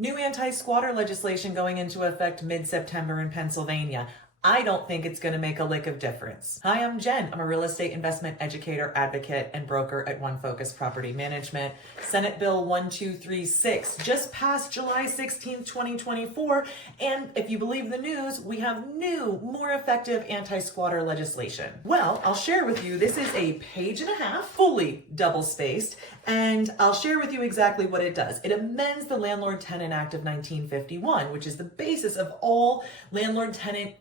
New anti-squatter legislation going into effect mid-September in Pennsylvania. I don't think it's going to make a lick of difference. Hi, I'm Jen. I'm a real estate investment educator, advocate, and broker at One Focus Property Management. Senate Bill 1236 just passed July 16th, 2024. And if you believe the news, we have new, more effective anti-squatter legislation. Well, I'll share with you, this is a page and a half, fully double-spaced, and I'll share with you exactly what it does. It amends the Landlord-Tenant Act of 1951, which is the basis of all landlord-tenant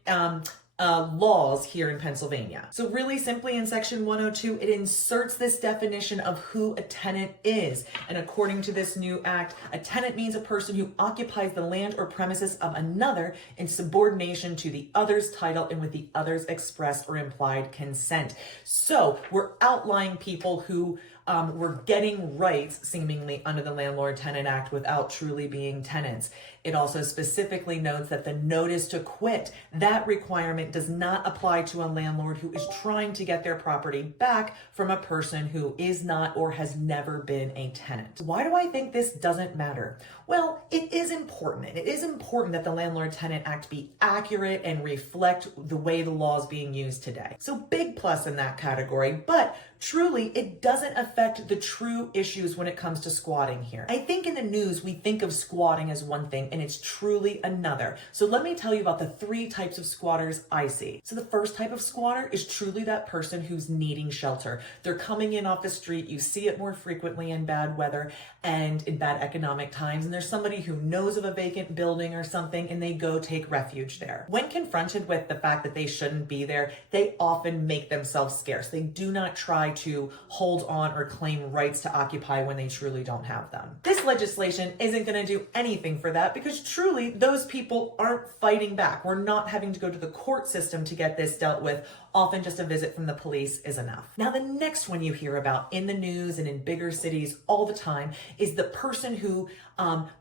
laws here in Pennsylvania. So really simply in section 102, it inserts this definition of who a tenant is. And according to this new act, a tenant means a person who occupies the land or premises of another in subordination to the other's title and with the other's express or implied consent. So we're outlining people who were getting rights seemingly under the Landlord-Tenant Act without truly being tenants. It also specifically notes that the notice to quit, that requirement does not apply to a landlord who is trying to get their property back from a person who is not or has never been a tenant. Why do I think this doesn't matter? Well, it is important. It is important that the Landlord-Tenant Act be accurate and reflect the way the law is being used today. So big plus in that category, but truly it doesn't affect the true issues when it comes to squatting here. I think in the news we think of squatting as one thing and it's truly another. So let me tell you about the three types of squatters I see. So the first type of squatter is truly that person who's needing shelter. They're coming in off the street. You see it more frequently in bad weather and in bad economic times. And there's somebody who knows of a vacant building or something and they go take refuge there. When confronted with the fact that they shouldn't be there, they often make themselves scarce. They do not try to hold on or claim rights to occupy when they truly don't have them. This legislation isn't going to do anything for that because truly those people aren't fighting back. We're not having to go to the court system to get this dealt with. Often just a visit from the police is enough. Now, the next one you hear about in the news and in bigger cities all the time is the person who,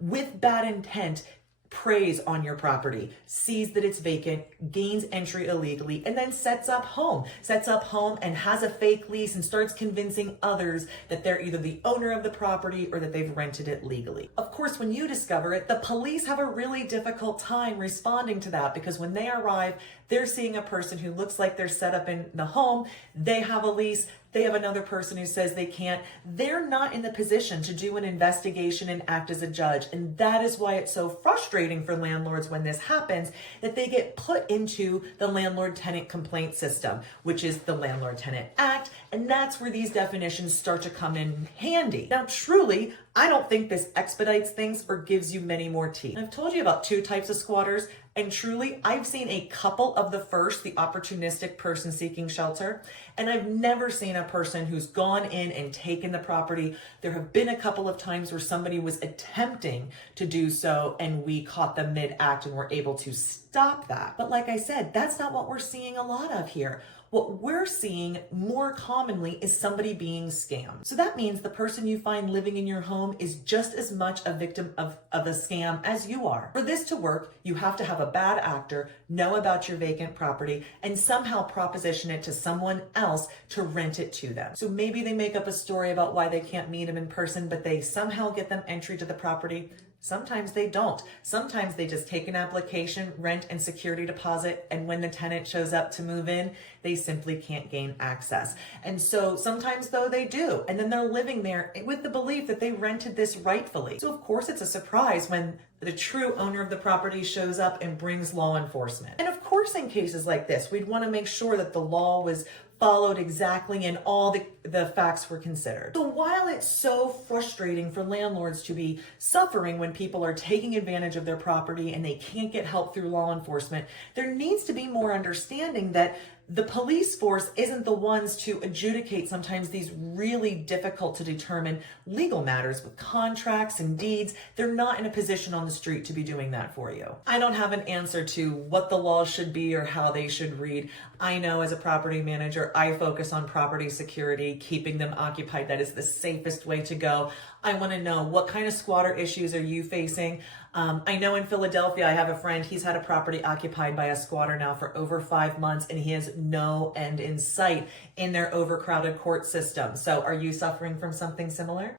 with bad intent, preys on your property, sees that it's vacant, gains entry illegally, and then sets up home and has a fake lease and starts convincing others that they're either the owner of the property or that they've rented it legally. Of course, when you discover it, the police have a really difficult time responding to that because when they arrive, they're seeing a person who looks like they're set up in the home, they have a lease, they have another person who says they can't. They're not in the position to do an investigation and act as a judge. And that is why it's so frustrating for landlords when this happens, that they get put into the landlord-tenant complaint system, which is the Landlord-Tenant Act. And that's where these definitions start to come in handy. Now, truly, I don't think this expedites things or gives you many more teeth. I've told you about two types of squatters, and truly, I've seen a couple of the first, the opportunistic person seeking shelter, and I've never seen a person who's gone in and taken the property. There have been a couple of times where somebody was attempting to do so, and we caught them mid-act and were able to stop that. But like I said, that's not what we're seeing a lot of here. What we're seeing more commonly is somebody being scammed. So that means the person you find living in your home is just as much a victim of a scam as you are. For this to work, you have to have a bad actor know about your vacant property and somehow proposition it to someone else to rent it to them. So maybe they make up a story about why they can't meet them in person, but they somehow get them entry to the property. Sometimes they don't. Sometimes they just take an application, rent, and security deposit, and when the tenant shows up to move in, they simply can't gain access. And so sometimes, though, they do, and then they're living there with the belief that they rented this rightfully. So of course it's a surprise when the true owner of the property shows up and brings law enforcement. And of course in cases like this, we'd want to make sure that the law was followed exactly and all the facts were considered. So while it's so frustrating for landlords to be suffering when people are taking advantage of their property and they can't get help through law enforcement, there needs to be more understanding that the police force isn't the ones to adjudicate sometimes these really difficult to determine legal matters with contracts and deeds. They're not in a position on the street to be doing that for you. I don't have an answer to what the laws should be or how they should read. I know as a property manager, I focus on property security, keeping them occupied. That is the safest way to go. I want to know, what kind of squatter issues are you facing? I know in Philadelphia, I have a friend, he's had a property occupied by a squatter now for over 5 months, and he has no end in sight in their overcrowded court system. So are you suffering from something similar?